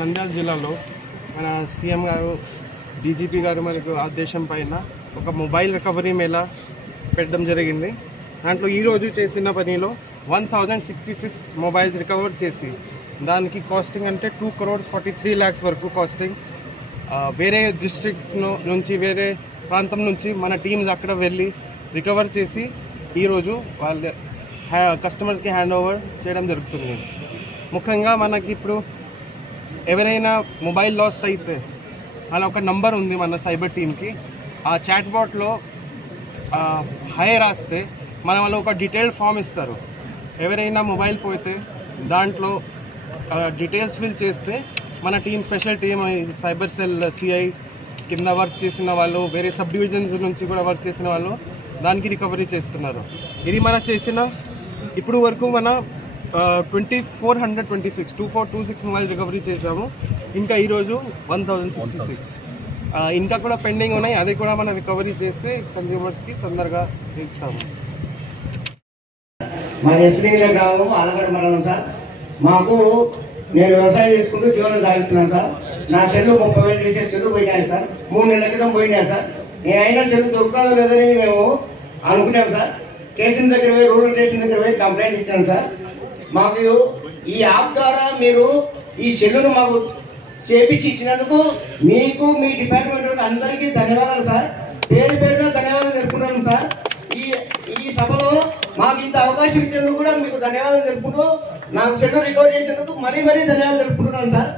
నంద్యాల జిల్లాలో మన సీఎం గారు డీజీపీ గారు మనకు ఆదేశం పైన ఒక మొబైల్ రికవరీ మేళా పెట్టడం జరిగింది. దాంట్లో ఈరోజు చేసిన పనిలో 1066 మొబైల్స్ రికవర్ చేసి దానికి కాస్టింగ్ అంటే 2,43 lakhs వరకు కాస్టింగ్. వేరే డిస్ట్రిక్ట్స్ నుంచి వేరే ప్రాంతం నుంచి మన టీమ్స్ అక్కడ వెళ్ళి రికవర్ చేసి ఈరోజు వాళ్ళ కస్టమర్స్కి హ్యాండ్ ఓవర్ చేయడం జరుగుతుంది. ముఖ్యంగా మనకి ఇప్పుడు ఎవరైనా మొబైల్ లాస్ అయితే అలా ఒక నంబర్ ఉంది మన సైబర్ టీమ్కి. ఆ చాట్ బాట్లో హై రాస్తే మన వాళ్ళు ఒక డీటెయిల్డ్ ఫామ్ ఇస్తారు. ఎవరైనా మొబైల్ పోతే దాంట్లో డీటెయిల్స్ ఫిల్ చేస్తే మన team special team cyber cell CI కింద వర్క్ చేసిన వాళ్ళు, వేరే సబ్ డివిజన్స్ నుంచి కూడా వర్క్ చేసిన వాళ్ళు దానికి రికవరీ చేస్తున్నారు. ఇది మన చేసిన ఇప్పుడు వరకు మన 2426 మొబైల్ రికవరీ చేసాము. ఇంకా ఈరోజు 1066 ఇంకా కూడా పెండింగ్ ఉన్నాయి. అది కూడా మనం రికవరీ చేస్తే కన్జ్యూమర్స్కి తొందరగా ఇస్తాము. మాది ఎస్లీల గ్రామం ఆలగడ్డ మండలం సార్. మాకు నేను వ్యవసాయం చేసుకుంటూ జీవనం సాగిస్తున్నాను సార్. నా సెల్లు 30,000 చేసే సెల్లు పోయినాయి సార్. 3 నెలల క్రితం పోయినాయి సార్. నేనైనా సెల్లు దొరుకుతుందో లేదని మేము అనుకున్నాం సార్. స్టేషన్ దగ్గర పోయి రూరల్ స్టేషన్ దగ్గర పోయి కంప్లైంట్ ఇచ్చాను సార్. మాకు ఈ యాప్ ద్వారా మీరు ఈ సెల్లును మాకు చేపించి ఇచ్చినందుకు మీకు మీ డిపార్ట్మెంట్ అందరికీ ధన్యవాదాలు సార్. పేరు పేరున ధన్యవాదాలు తెలుపుకుంటాను సార్. ఈ సభలో మాకు ఇంత అవకాశం ఇచ్చేందుకు కూడా మీకు ధన్యవాదాలు తెలుపుకుంటూ నాకు సెల్లు రికవర్ చేసేందుకు మరీ ధన్యవాదాలు తెలుపుకుంటున్నాను సార్.